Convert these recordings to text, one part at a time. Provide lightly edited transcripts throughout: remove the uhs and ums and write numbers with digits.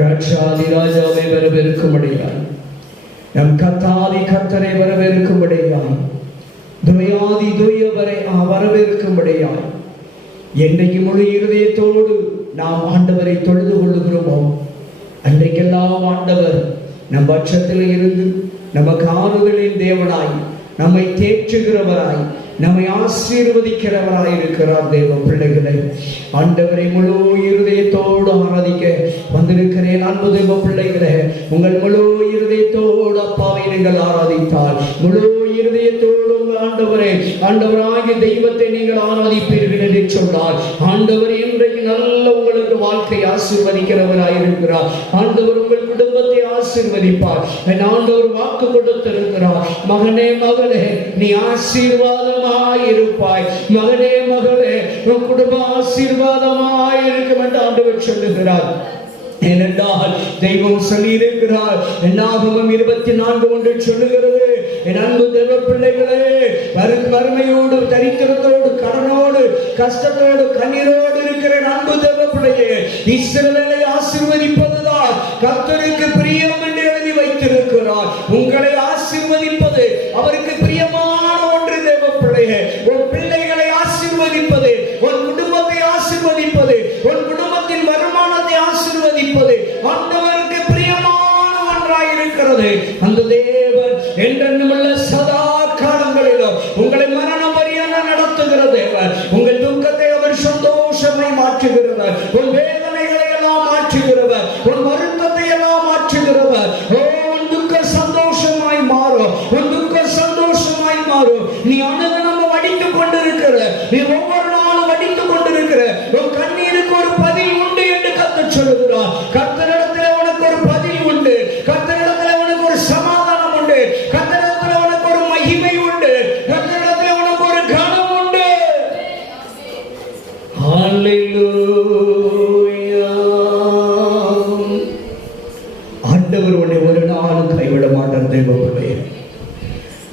ராஜாதி ராஜாவை வரவேற்கும்படியாய், நம் கர்த்தாதி கர்த்தரை வரவேற்கும்படியாய், துயாதி துயவரை வரவேற்கும்படியாய், என்றைக்கு முழு இருதயத்தோடு நாம் ஆண்டவரை தொழுது கொள்ளுகிறோமோ அன்றைக்கெல்லாம் ஆண்டவர் நம் பட்சத்தில் இருந்து நமக்கு ஆறுதலின் தேவனாய், நம்மை தேற்றுகிறவராய், நம்மை ஆசீர்வதிக்கிறவராய் இருக்கிறார். தேவ பிள்ளைகளை, ஆண்டவரை முழு இருதயத்தோடு ஆராதிக்க வந்திருக்கிறேன். அன்பு தேவ பிள்ளைகளே, உங்கள் முழு இருதயத்தோடு அப்பாவை நீங்கள் ஆராதித்தால், முழு இருதயத்தோடு உங்கள் ஆண்டவராகிய தெய்வத்தை நீங்கள் ஆராதிப்பீர்கள் என்று சொன்னார். ஆண்டவர் இன்றைக்கு நல்ல உங்களுக்கு வாழ்க்கை ஆசீர்வதிக்கிறவராய் இருக்கிறார். ஆண்டவர் உங்கள் குடும்பத்தை ஆசீர்வதிப்பார். என் ஆண்டவர் வாக்கு கொடுத்திருக்கிறார். மகனே மகளே, நீ ஆசீர்வாதமாய் இருப்பாய். மகனே மகளே, உன் குடும்பம் ஆசீர்வாதமாய் இருக்கும் என்று ஆண்டவர் சொல்லுகிறார். ஏனென்றால் தெய்வம் சொல்லியிருக்கிறார். என்னாகமம் 24:1 சொல்லுகிறது, என் அன்பு தேவ பிள்ளைகளே, வறுமையோடு, தரித்திரத்தோடு, கடனோடு, கஷ்டத்தோடு, கண்ணீரோடு இருக்கிற அன்பு தேவ பிள்ளையே, இஸ்ரவேலை ஆசீர்வதிப்பதுதான் கர்த்தருக்கு பிரியம் என்று எழுதி வைத்திருக்கிறார். உங்களை ஆசீர்வதிப்பது அவருக்கு பிரியமான ஒன்று. தேவ பிள்ளையே, உன் பிள்ளைகளை ஆசீர்வதிப்பது, உன் குடும்பத்தை ஆசீர்வதிப்பது, உன் குடும்பத்தின் வருமானத்தை ஆசீர்வதிப்பது ஆண்டவருக்கு பிரியமான ஒன்றாய் இருக்கிறது. அந்த தேவன் என்றென்றுமுள்ள சதா காலங்களிலும் உங்களை மரணம் பரியந்த நடத்துகிற தேவன். உங்கள் துக்கத்தை அவர் சந்தோஷமாய் மாற்றுகிறவர். உன் வேதனைகளை எல்லாம் மாற்றுகிறவர். உன் வருத்தத்தை எல்லாம் மாற்றுகிறவர். உன் துக்கம் சந்தோஷமாய் மாறும். உன் துக்கம் சந்தோஷமாய் மாறும். நீ அனுதினம் வடித்துக் கொண்டிருக்கிற, நீ ஒவ்வொரு நாளும் வடித்துக் கொண்டிருக்கிற உன் கண்ணீருக்கு ஒரு பதில் உண்டு என்று கர்த்தர் சொல்லுகிறார். கர்த்தரிடத்தில் உனக்கு ஒரு பதில் உண்டு. கர்த்தரிடத்தில் உனக்கு ஒரு சமாதானம் உண்டு. கர்த்தரிடத்தில் உனக்கு ஒரு மகிமை உண்டு. கர்த்தரிடத்தில் உனக்கு ஒரு கனம் உண்டு. ஹல்லேலூயா. ஆண்டவர் உன்னை ஒரு நாளும் கைவிட மாட்டார். தேவ பிள்ளையே,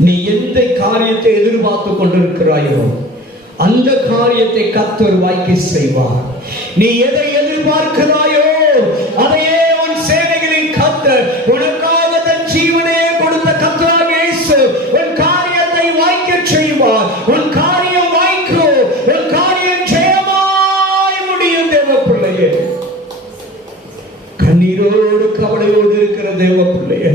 நீ எந்த காரியத்தை எதிர்பார்த்து கொண்டிருக்கிறாயோ அந்த காரியத்தை கர்த்தர் வாய்க்க செய்வார். நீ எதை எதிர்பார்க்கிறாயோ அதையே உன் சேனைகளின் கர்த்தர் உனக்காக தன் ஜீவனே கொடுத்த கர்த்தராகிய இயேசு உன் காரியத்தை வாய்க்க செய்வார். உன் காரியம் வாய்க்கும். உன் காரியம் ஜெயமாய் முடியும். தேவ பிள்ளையே, கண்ணீரோடு கவலையோடு இருக்கிற தேவ பிள்ளையே,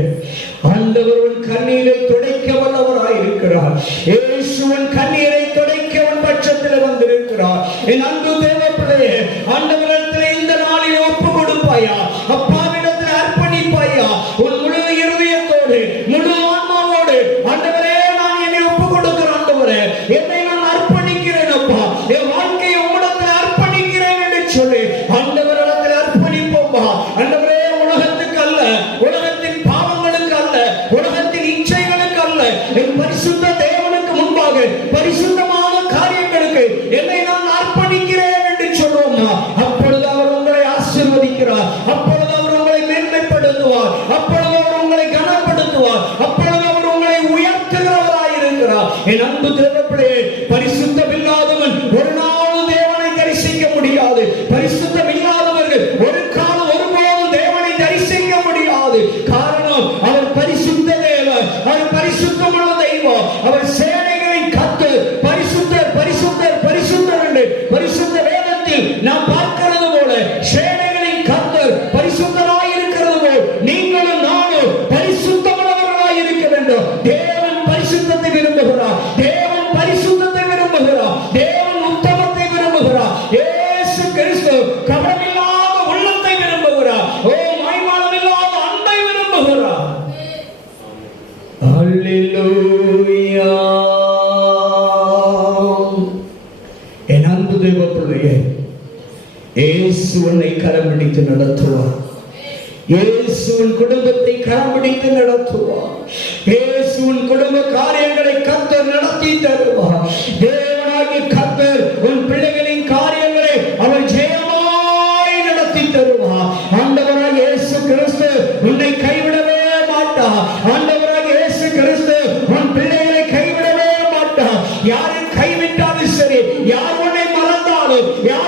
ஆண்டவர் உன் கண்ணீரை துடைக்க வல்லவராய் இருக்கிறார். இயேசுவின் கண்ணீரை துடைக்க உன் பட்சத்தில் வந்திருக்கிறார். என் அன்பு தேவ பிள்ளையே, ஆண்டவரிடத்தில் இந்த நாளில் ஒப்பு கொடுப்பாயா? அப்பாவிடத்தில் அர்ப்பணிப்பாயா? உன் முழு இருதயத்தோடு, முழு ஆன்மாவோடு, ஆண்டவரே, நான் என்னை ஒப்பு கொடுக்கிறேன். ஆண்டவரே, என்னை நான் அர்ப்பணிக்கிறேன். அப்பா, என் வாழ்க்கையை உம்மிடத்தில் அர்ப்பணிக்கிறேன் என்று சொல்லி ஆண்டவரிடத்தில் அர்ப்பணிப்போமா? ஆண்டவரே, உலகத்துக்கு அல்ல, உலகத்தின் பாவங்களுக்கு அல்ல, உலகத்தின் இச்சைகளுக்கு அல்ல, என் பரிசுத்த தேவனுக்கு முன்பாக பரிசுத்தமான காரியங்களுக்கு என்னை நான் அர்ப்பணிக்கிறேன் என்று சொல்லுவோமா? அப்பொழுது அவர் உங்களை ஆசீர்வதிக்கிறார். அப்பொழுது அவர் உங்களை மேன்மைப்படுத்துவார். அப்பொழுது அவர் உங்களை கனப்படுத்துவார். அப்பொழுது அவர் உங்களை உயர்த்துகிறவராய் இருக்கிறார். என் அன்பு தேவ பிள்ளையே, பரிசுத்தம் இல்லாதவன் ஒரு நாளும் தேவனை தரிசிக்க முடியாது. பரிசுத்தம் இல்லாதவர்கள் ஒரு காலம் ஒருபோதும் தேவனை தரிசிக்க முடியாது. காரணம், அவர் பரிசுத்த தேவன். அவர் பரிசுத்தமுள்ள தெய்வம். அவர் சேனைகளின் கர்த்தர். பரிசுத்தர், பரிசுத்தர், பரிசுத்தர் என்று பரிசுத்த வேதத்தில் நாம் பார்க்கிறது போல சேனைகளின் கர்த்தர் பரிசுத்தராய் இருக்கிறது போல் நீங்களும் நானும் பரிசுத்தமுள்ளவர்களாய் இருக்க வேண்டும். தேவன் பரிசுத்தத்தை விரும்புகிறார். தேவன் பரிசுத்தத்தை விரும்புகிறார். தேவன் உத்தமத்தை விரும்புகிறார். இயேசு கிறிஸ்து கபடமில்லாத உள்ளத்தை விரும்புகிறார். மைமானமில்லாத அன்பை விரும்புகிறார். ஹல்லேலூயா. என் அன்பு தேவ பிள்ளையே, இயேசு உன்னை கரம் பிடித்து நடத்துவார். இயேசுவின் குடும்பத்தை கரம் பிடித்து நடத்துவார். இயேசுவின் குடும்ப காரியங்களை கர்த்தர் நடத்தி தருவார். தேவனாகிய கர்த்தர் உன் பிள்ளைகளின் காரியங்களை அவர் ஜெயமாய் நடத்தி தருவார். ஆண்டவராகிய இயேசு கிறிஸ்து உன்னை கைவிடவே மாட்டார். ஆண்டவராகிய இயேசு கிறிஸ்து உன் பிள்ளைகளை கைவிடவே மாட்டார். யாரை கைவிட்டாலும் சரி, யார் உன்னை மறந்தாலும், யார்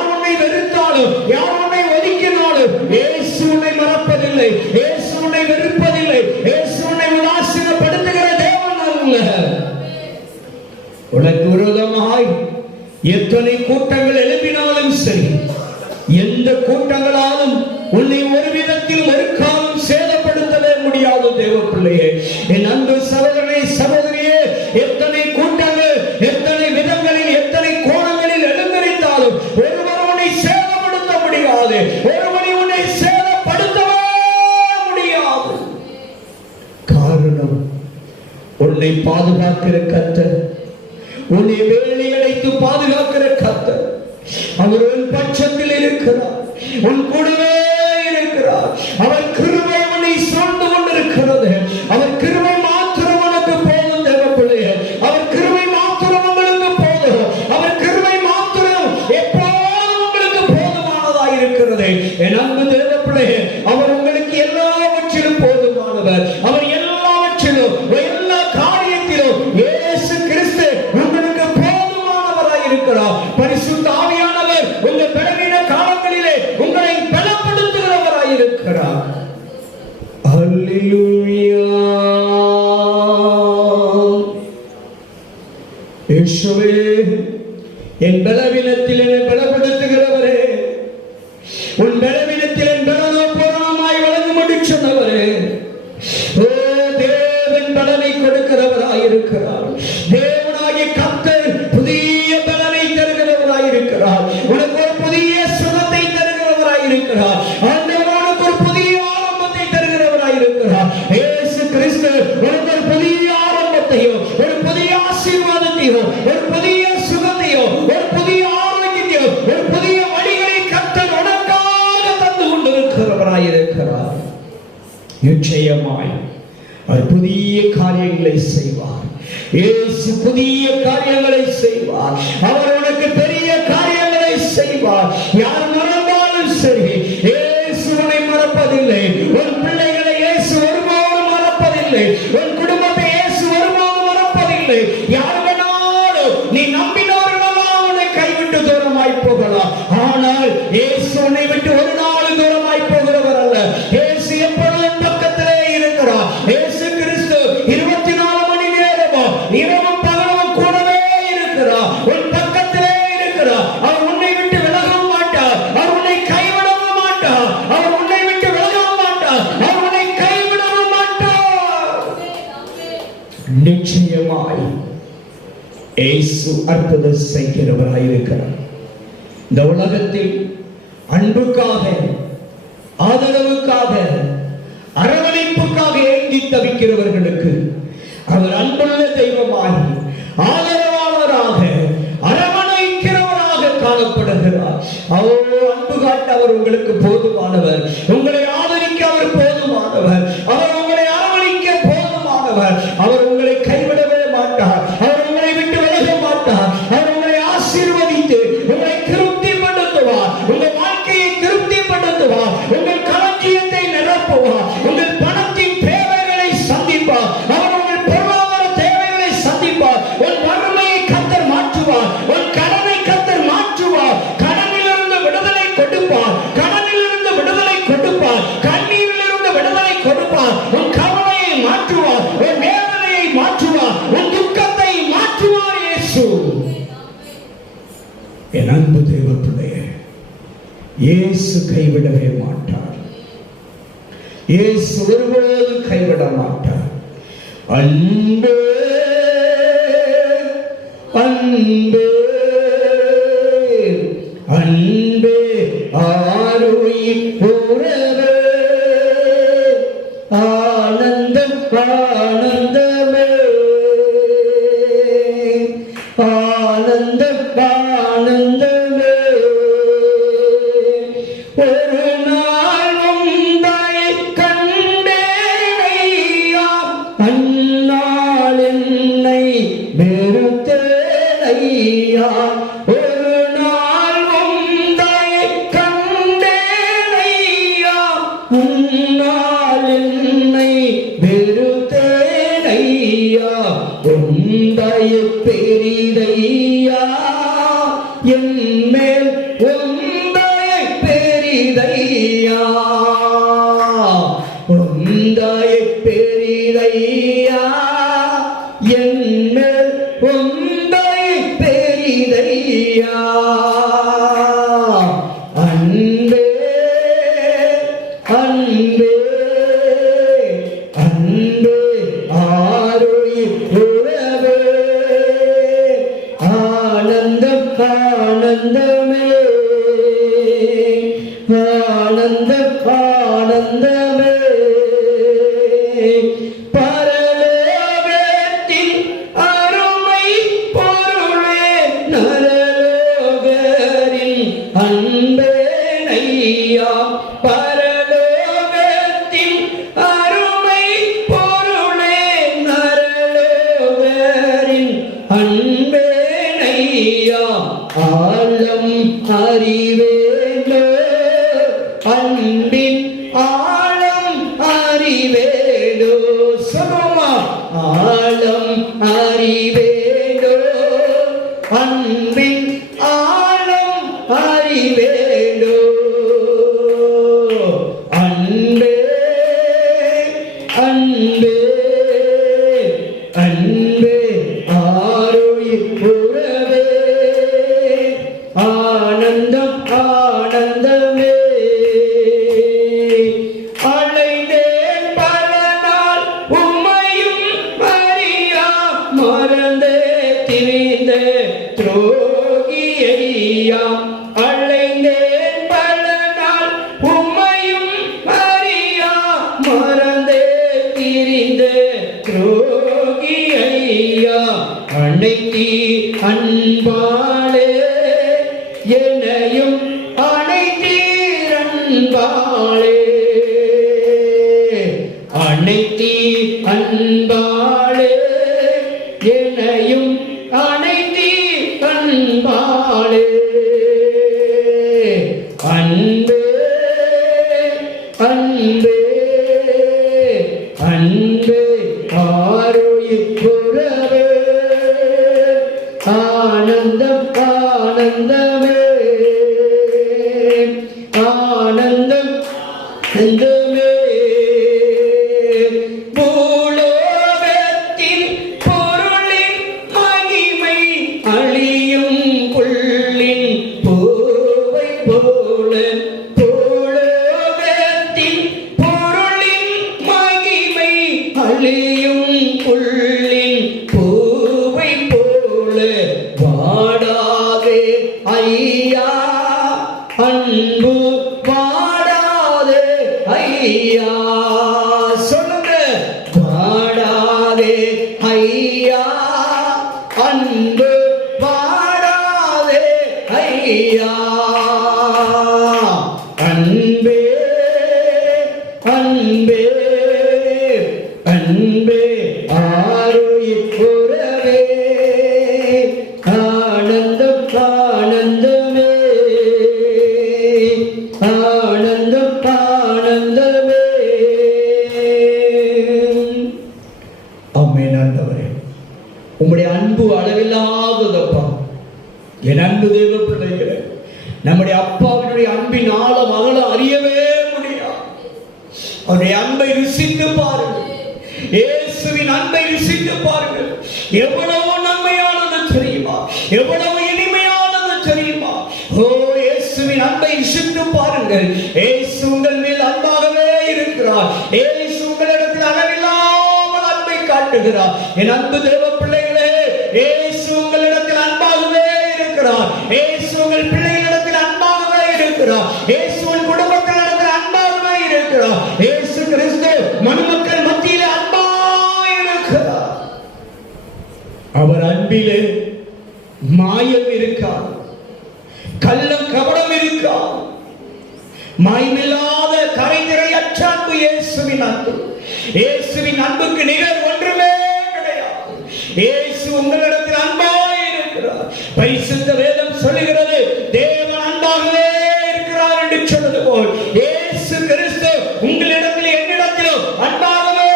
அல்ல. உனக்கு விரோதமாய் எத்தனை கூட்டங்கள் எழுப்பினாலும் சரி, எந்த கூட்டங்களாலும் உன்னை ஒரு விதத்தில் ஒரு காலம் சேதப்படுத்தவே முடியாது. தேவ பிள்ளையே, என் அன்பு சகோதரனே சகோதரியே, எத்தனை கூட்டங்கள் எத்தனை விதங்களில் எத்தனை கோணங்களில் எழுந்திருந்தாலும் ஒருவர் உன்னை சேதப்படுத்த முடியாது. ஒருவனை உன்னை சேதப்படுத்தவே முடியாது. காரணம், உன்னை பாதுகாக்கிற கர்த்தர், உன்னை வேலி அடைத்து பாதுகாக்கிற கர்த்தர் அவர் உன் பட்சத்தில் இருக்கிறார், உன் கூடவே இருக்கிறார். அவர் கிருபை உன்னை சூழ்ந்து கொண்டிருக்கிறது. அவர் கிருபை மாத்திரம் உனக்கு போதும். தேவ பிள்ளையே, அவர் கிருபை மாத்திரம் உங்களுக்கு போதும். அவர் கிருபை மாத்திரம் எப்போதும் உங்களுக்கு போதுமானதாக இருக்கிறது. என் அன்பு தேவ பிள்ளையே, அவர் உங்களுக்கு எல்லாவற்றிலும் போதுமானவர். அவர் எல்லாவற்றிலும் எல்லா காரியத்திலும் இயேசு கிறிஸ்து உங்களுக்கு போதுமானவராய் இருக்கிறார். பரிசுத்த ஆவியானவர் உங்கள் பலவீன காலங்களிலே உங்களை பலப்படுத்துகிறவராய் இருக்கிறார். அல்லேலூயா. இயேசுவே, என் பலவீனத்தில் என்னை பலப்படுத்துகிறவரே, உன் பலவீனத்தில் என் பலனோ பூரணமாய் வழங்கும்படி சொன்னவரே, ஓ தேவன் பலனை கொடுக்கிறவராய் இருக்கிறார். தேவனாகிய கர்த்தர் புதிய பலனை தருகிறவராய் இருக்கிறார். உனக்கு ஒரு புதிய சுகத்தை தருகிறவராய் இருக்கிறார். ஆண்டவருக்கு ஒரு புதிய ஆரம்பத்தை தருகிறவராய் இருக்கிறார். இயேசு கிறிஸ்து உனக்கு ஒரு புதிய ஆரம்பத்தையோ, ஒரு புதிய ஆசீர்வாதத்தையோ, ஒரு புதிய சுகத்தையோ, ஒரு புதிய ஆரோக்கியத்தையோ, ஒரு புதிய வழிகளை கர்த்தர் உனக்காக தந்து கொண்டிருக்கிறவராய் இருக்கிறார். நிச்சயமாய் அவர் புதிய காரியங்களை செய்வார். இயேசு புதிய காரியங்களை செய்வார். அவர் உனக்கு பெரிய காரியங்களை செய்வார். யார் மறந்தாலும் சரி, இயேசு உன்னை மறப்பதில்லை. உன் பிள்ளைகளை இயேசு ஒருபோதும் மறப்பதில்லை. உன் குடும்பத்தை இயேசு ஒருபோதும் மறப்பதில்லை. யார் வேணாலும் நீ நம்பினவர்களெல்லாம் உன்னை கைவிட்டு தூரமாய் போகலாம். ஆனால் இயேசு உன்னை விட்டு ஒரு நாள் தூரமாய் போகிறவர் அல்ல. இயேசு எப்பொழுதும் பக்கத்திலே இருக்கிறார். இயேசு கிறிஸ்து 24 மணி நேரமும் இரவும் பகலும் கூடவே இருக்கிறார். உன் பக்கத்திலே இருக்கிறார். அவர் உன்னை விட்டு விலகவும் மாட்டார். அவர் உன்னை கைவிடவும் மாட்டார். அவர் உன்னை விட்டு விலகவும் மாட்டார். அவர் உன்னை கைவிடவும் மாட்டார். நிச்சயமாய் இயேசு அற்புதம் செய்கிறவராய் இருக்கிறார். இந்த உலகத்தில் அன்புக்காக, ஆதரவுக்காக, அரவணைப்புக்காக ஏங்கி தவிக்கிறவர்களுக்கு அவர் அன்புள்ள தெய்வமாய், ஆதரவாளராக, அரவணைக்கிறவராக காணப்படுகிறார். அன்பு காட்ட அவர் உங்களுக்கு போதுமானவர். உங்களை ஆதரிக்க அவர் போதுமானவர். அவர் உங்களை அரவணைக்க போதுமானவர். அவர் உங்களை கைவிடவே மாட்டார். அவர் உங்களை விட்டு விலக மாட்டார். அவர் உங்களை ஆசீர்வதித்து உங்களை திருப்திப்படுத்துவார். உங்கள் வாழ்க்கையை திருப்திப்படுத்துவார். உங்கள் களஞ்சியத்தை நிரப்புவார். உங்கள் பணத்தின் தேவைகளை சந்திப்பார். அவர் உங்கள் பொருளாதார தேவைகளை சந்திப்பார். உன் வறுமையை கர்த்தர் மாற்றுவார். உன் கடனை கர்த்தர் மாற்றுவார். கடனிலிருந்து விடுதலை கொடுப்பார். கடனிலிருந்து விடுதலை கொடுப்பார். கண்ணீரிலிருந்து விடுதலை கொடுப்பார். உன் கவலையை மாற்றுவார். உன் வேதனையை மாற்றுவார். உன் துக்கத்தை மாற்றுவார். இயேசு. என் அன்பு தேவ பிள்ளையே, இயேசு கைவிடவே மாட்டார். இயேசு ஒருபோது கைவிட மாட்டார். அன்பே அன்பே அன்பே ஆருயிர் உறவே, ஆனந்தம் ஆனந்தமே, ஆனந்தம் ஆனந்தமே. ஒரு நாள் உங்களை கண்டேனையா, அந்நாள் என்னை வெறுத்தேனையா. ஒரு நாள் உங்களை கண்டேனையா, அந்நாள் என்னை வெறுத்தேனையா. உந்தைய பெரிதையா, என் மேல் உந்தைய பெரிதையா, உந்தைய பெரிதையா, என்னல் உந்தை பெரிதையா அன்பே அன்பே அன்பே ஆருயிர் உறவே ஆனந்தம் ஆனந்தமே ஆனந்தம் ஆனந்தமே பரலோகத்தின் அருமை பொருளே நரலோகரின் அன்பே நையா பரலோகத்தின் அருமை பொருளே நரலோகரின் அன்பே நையா ஆழம் அறிவேனோ அன்பின் ஆழம் அறிவேனோ சமமா ஆழம் அறிவேனோ அன்பின் ஆழம் அறிவேனோ அன்பே அன்பே அன்பே ஆருயிர் உறவே ஆனந்தம் ஆனந்தமே அழைந்தேன் பல நாள் உம்மையும் அறியா மறந்தே திரிந்த துரோகியையா அழைந்தேன் பல நாள் உம்மையும் அறியா மறந்தே திரிந்த துரோகியையா அனைத்தி அன்பாளே என்னையும் அனைத்தீர் அன்பாளே அனைத்தி அன்பாளே என்னையும் அனைத்தி அன்பாளே அன்பே அன்பே அன்பே ஆருயிர் உறவே ஆனந்தம் ஆனந்தமே ஆனந்தம் ஆனந்தமே பூலோகத்தின் பொருளின் மகிமை அழியும் புள்ளின் பூவை போல பூலோகத்தின் பொருளின் மகிமை அழியும் புள்ளின் பூவை போல வாடாதே ஐயா அன்பு வாடாதே ஐயா சொல்லுங்க வாடாதே ஐயா அன்பு வாடாதே ஐயா அன்பே அன்பே அன்பே ஆருயிர் உறவே ஆனந்தம் ஆனந்தமே ஆனந்தம் ஆனந்தமே ஆமென். ஆண்டவரே உம்முடைய அன்பு அளவில்லாததப்பா. என் அன்பு தேவ பிள்ளைகளே, நம்முடைய அப்பாவினுடைய அன்பின் ஆழம் அகலம் அறியவே முடியாது. அவருடைய அன்பை ருசித்து பாருங்கள். இயேசுவின் அன்பை ருசித்து பாருங்கள். எவ்வளவு நன்மையானது தெரியுமா, எவ்வளவு இனிமையானது தெரியுமா. ஓ இயேசுவின் அன்பை ருசித்து பாருங்கள். இயேசு உங்கள் மேல் அன்பாகவே இருக்கிறார். இயேசு உங்களிடத்தில் அளவில்லாமல் அன்பை காட்டுகிறார். என் அன்பு தேவ பிள்ளைகளே, இயேசு உங்களிடத்தில் அன்பாகவே இருக்கிறார். இயேசு உங்கள் பிள்ளைகளிடத்தில் அன்பாகவே இருக்கிறார். இயேசு உங்கள் குடும்பத்தினிடத்தில் அன்பாகவே இருக்கிறார். இயேசு கிறிஸ்து மனுமக்கள் மத்தியிலே அன்பாய் இருக்கிறார். அவர் அன்பிலே மாயம் இருக்கார், கள்ளம் கபடம் இருக்கார். மாயமில்லாத கரைதிரையற்ற அன்பு இயேசுவின் அன்பு. இயேசுவின் அன்புக்கு நிகர் ஒன்றுமே கிடையாது. இயேசு உங்களிடத்தில் அன்பாய் இருக்கிறார். பரிசுத்த வேதம் சொல்லுகிறது, தேவன் அன்பாகவே இருக்கிறார் என்று சொன்னது போல் இயேசு கிறிஸ்து உங்களிடத்தில் என்னிடத்திலும் அன்பாகவே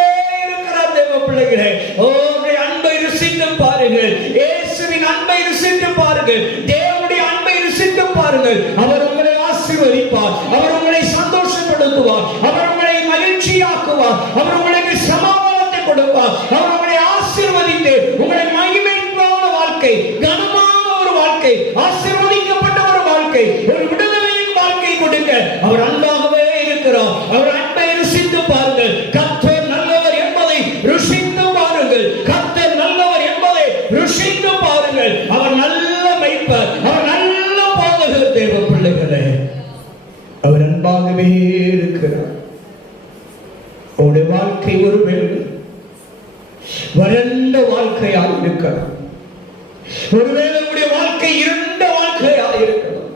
இருக்கிறார். தேவ பிள்ளைகளே, உங்களுடைய அன்பை ருசித்து பாருங்கள். இயேசுவின் அன்பை ருசித்து பாருங்கள். தேவனுடைய அன்பை ருசித்து பாருங்கள். அவர் உங்களை ஆசீர்வதிப்பார். அவர் உங்களை சந்தோஷப்படுத்துவார். அவர் உங்களை மகிழ்ச்சியாக்குவார். அவர் உங்களுக்கு சமாதானத்தை கொடுப்பார். அவர் உங்களை ஆசீர்வதித்து வாழ்க்கை, கனமான ஒரு வாழ்க்கை, ஆசீர்வதிக்கப்பட்ட ஒரு வாழ்க்கை, ஒரு விடுதலையின் வாழ்க்கை கொடுக்க அவர் அன்பாகவே இருக்கிறார். அவர் அன்பை ருசித்து பாருங்கள். கர்த்தர் நல்லவர் என்பதை ருசித்து பாருங்கள். கர்த்தர் நல்லவர் என்பதை ருசித்து பாருங்கள். அவர் நல்ல மேய்ப்பர், அவர் நல்ல பாதகர். தேவ பிள்ளைகளே, அவர் அன்பாகவே இருக்கிறார். அவருடைய வாழ்க்கை ஒருவேளை வறண்ட வாழ்க்கையாக இருக்கலாம். ஒருவேளை உடைய வாழ்க்கை இருண்ட வாழ்க்கையாக இருக்கலாம்.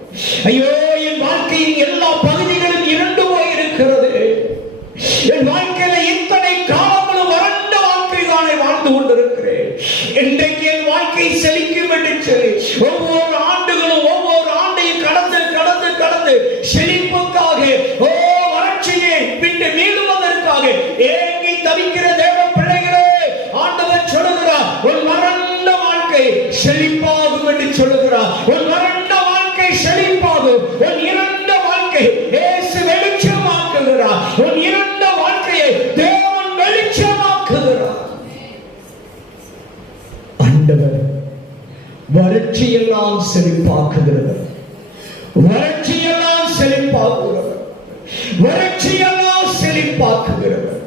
ஐயோ, என் வாழ்க்கையின் எல்லா பகுதிகளும் இருண்டு போய் இருக்கிறது. என் வாழ்க்கையில இத்தனை காலங்களும் வறண்ட வாழ்க்கை தானே வாழ்ந்து கொண்டிருக்கிறேன். இன்றைக்கு என் வாழ்க்கை செழிக்கும் என்று சொல்லி ஒவ்வொரு ஆண்டுகளும் ஒவ்வொரு ஆண்டையும் கடந்து கடந்து கடந்து செழிப்புக்காக, வறட்சியை விட்டு மீளுவதற்காக ஏங்கி தவிக்கிற தேவ பிள்ளைகளே, ஆண்டவர் சொல்லுகிறார், ஒரு வறண்ட வாழ்க்கை செழிப்பாகும் என்று சொல்லுகிறார். ஒரு வறண்ட வாழ்க்கை செழிப்பாகும். ஒரு இருண்ட வாழ்க்கை இயேசு வெளிச்சமாக்குகிறார். ஒரு இருண்ட வாழ்க்கையை தேவன் வெளிச்சமாக்குகிறார். ஆண்டவர் வறட்சியெல்லாம் செழிப்பாக்குகிறவர். வறட்சியெல்லாம் செழிப்பாக்குகிறவர். வறட்சியெல்லாம் செழிப்பாக்குகிறவர்.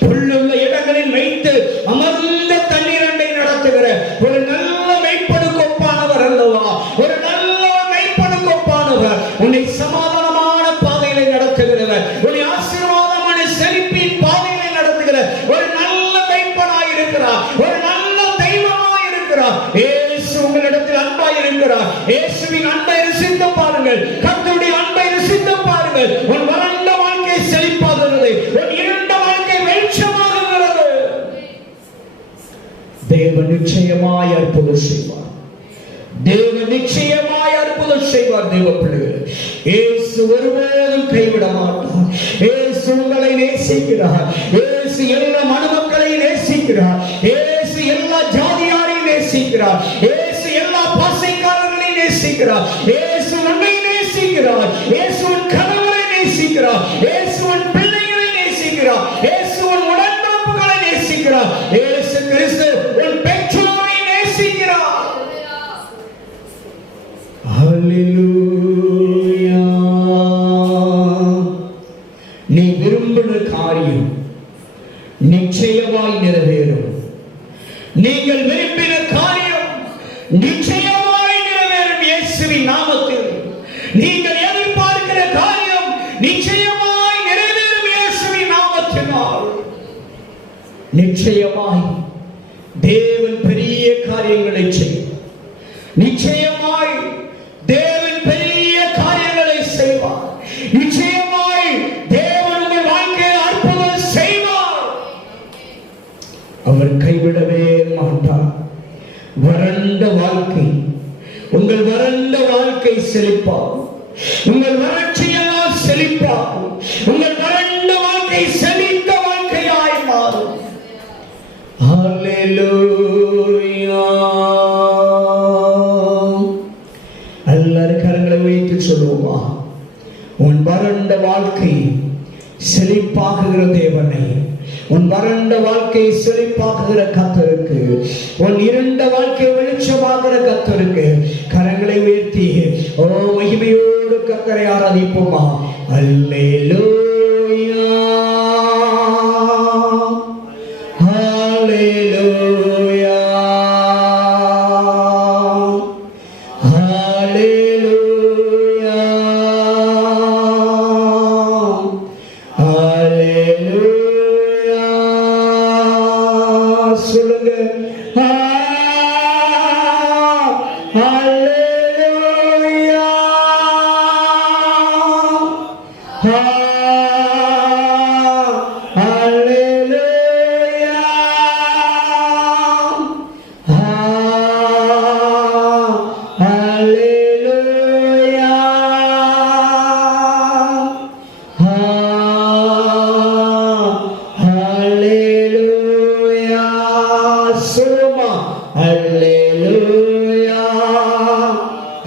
புல்லுள்ள இடங்களில் வைத்து அமர்ந்த தண்ணீரண்டை நடத்துகிற ஒரு நல்ல மெய்ப்பனுக்கு ஒப்பானவர் அல்லவா? ஒரு நல்ல மெய்ப்பனுக்கு ஒப்பானவர். உன்னை சமாதானமான பாதையிலே நடத்துகிறவர், உன்னை ஆசீர்வாதமான செழிப்பின் பாதையிலே நடத்துகிற ஒரு நல்ல மெய்ப்பனாய் இருக்கிறார். ஒரு நல்ல தெய்வமாய் இருக்கிறார். இயேசு உங்களிடத்தில் அன்பாய் இருக்கிறார். இயேசுவின் அன்பை ருசித்து பாருங்கள். கர்த்தருடைய அன்பை ருசித்து பாருங்கள். உன் வறண்ட வாழ்க்கை செழிப்பாகிறது. உன் இருண்ட வாழ்க்கை வெளிச்சமாகிறது. தேவன் நிச்சயமாய் அற்புதம் செய்வார். தேவன் நிச்சயமாய் அற்புதம் செய்வார். தேவ பிள்ளைகளே, இயேசு ஒருபோதும் கைவிட மாட்டார். இயேசு உங்களை நேசிக்கிறார். இயேசு எல்லா மனுமக்களை நேசிக்கிறார். இயேசு எல்லா ஜாதியாரையும் நேசிக்கிறார். இயேசு எல்லா பாசைக்காரர்களையும் நேசிக்கிறார். இயேசு உன்னை நேசிக்கிறார். இயேசு உன் கணவரை நேசிக்கிறார். இயேசு உன் பிள்ளைகளை நேசிக்கிறார். இயேசு உன் உடன்பிறப்புகளை நேசிக்கிறார். இயேசு கிறிஸ்து உன் பெற்றோரை நேசிக்கிறார். ஹல்லேலூயா. நீ விரும்பின காரியம் நிச்சயமாய் நிறைவேறும். நீங்கள் விரும்பின காரியம் நிச்சயமாய் நிறைவேறும். இயேசுவின் நாமத்தில் நீங்கள் எதிர்பார்க்கிற காரியம் நிச்சயமாய் நிறைவேறும். இயேசுவின் நாமத்தினால் நிச்சயமாய் தேவன் பெரிய காரியங்களை செய்வார். நிச்சயமாய் தேவன் பெரிய காரியங்களை செய்வார். நிச்சயமாய் தேவன் உங்கள் வாழ்க்கையில் அற்புதம் செய்வார். அவர் கைவிடவே மாட்டார். வறண்ட வாழ்க்கை, உங்கள் வறண்ட வாழ்க்கை செழிப்பாகும். உங்கள் வறட்சியெல்லாம் செழிப்பாகும். உங்கள் வறண்ட வாழ்க்கை செழித்த வாழ்க்கையாய் மாறும். ஹல்லேலூயா. எல்லாரும் கரங்களை வைத்து சொல்லுவோமா? உன் வறண்ட வாழ்க்கை செழிப்பாக்குகிற தேவனை, உன் வறண்ட வாழ்க்கை செழிப்பாக்குகிற கர்த்தருக்கு, உன் இருண்ட வாழ்க்கை வெளிச்சமாகிற கர்த்தருக்கு கரங்களை உயர்த்தி மகிமையோடு கர்த்தரை ஆராதிப்போமா? அல்லேலூயா, ஹல்லேலூயா, ஹல்லேலூயா, ஹல்லேலூயா. சொல்லுங்க, ஹல்லேலூயா, ஹல்லேலூயா, ஹல்லேலூயா, ஹல்லேலூயா. சொல்லுமா? ஹல்லேலூயா,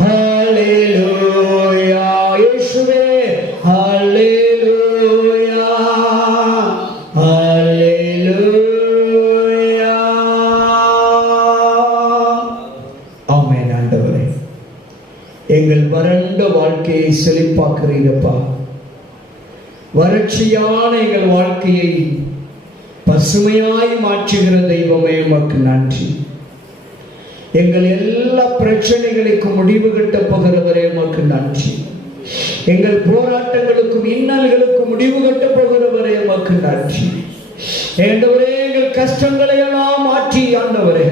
ஹல்லேலூயா. இயேசுவே ஹல்லேலூயா, ஹல்லேலூயா. எங்கள் வறண்ட வாழ்க்கையை செழிப்பாக்குறீரப்பா. வறட்சியான எங்கள் வாழ்க்கையை பசுமையாய் மாற்றுகிற தெய்வமே உமக்கு நன்றி. எங்கள் எல்லா பிரச்சனைகளுக்கும் முடிவு கட்ட போகிறவரே உமக்கு நன்றி. எங்கள் போராட்டங்களுக்கும் இன்னல்களுக்கும் முடிவு கட்ட போகிறவரே உமக்கு நன்றி. ஆண்டவரே, எங்கள் கஷ்டங்களை எல்லாம் மாற்றி ஆண்டவரே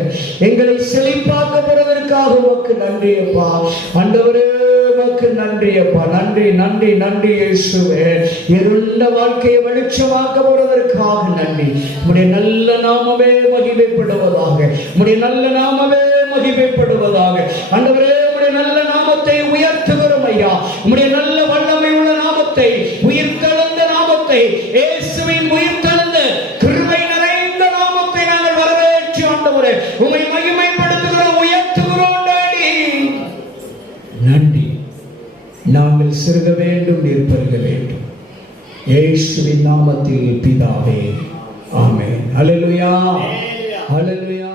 எங்களை செழிப்பாக்க போறதற்காக உமக்கு நன்றி அப்பா. ஆண்டவரே உமக்கு நன்றி அப்பா. நன்றி நன்றி நன்றி இயேசுவே. இருண்ட வாழ்க்கையை வெளிச்சமாக்க போறதற்காக நன்றி. உம்முடைய நல்ல நாமமே மகிமைப்படுவதாக. உம்முடைய நல்ல நாமமே மகிமைப்படுவதாக. ஆண்டவரே, உம்முடைய நல்ல நாமத்தை உயர்த்துகிறோம் ஐயா. உம்முடைய நல்ல வல்லமை உள்ள நாமத்தை, உயிர் கலந்த நாமத்தை, இயேசுவின் உயிர் கலந்த கிருபை நிறைந்த நாமத்தை நாங்கள் வரவேற்று ஆண்டவரே உம்மை மகிமைப்படுத்துகிறோம், உயர்த்துகிறோம். நன்றி. நாங்கள் சிறுக வேண்டும், நீர் பெருக வேண்டும். இயேசுவின் நாமத்தில் பிதாவே, ஆமென். ஹல்லேலூயா, ஹல்லேலூயா.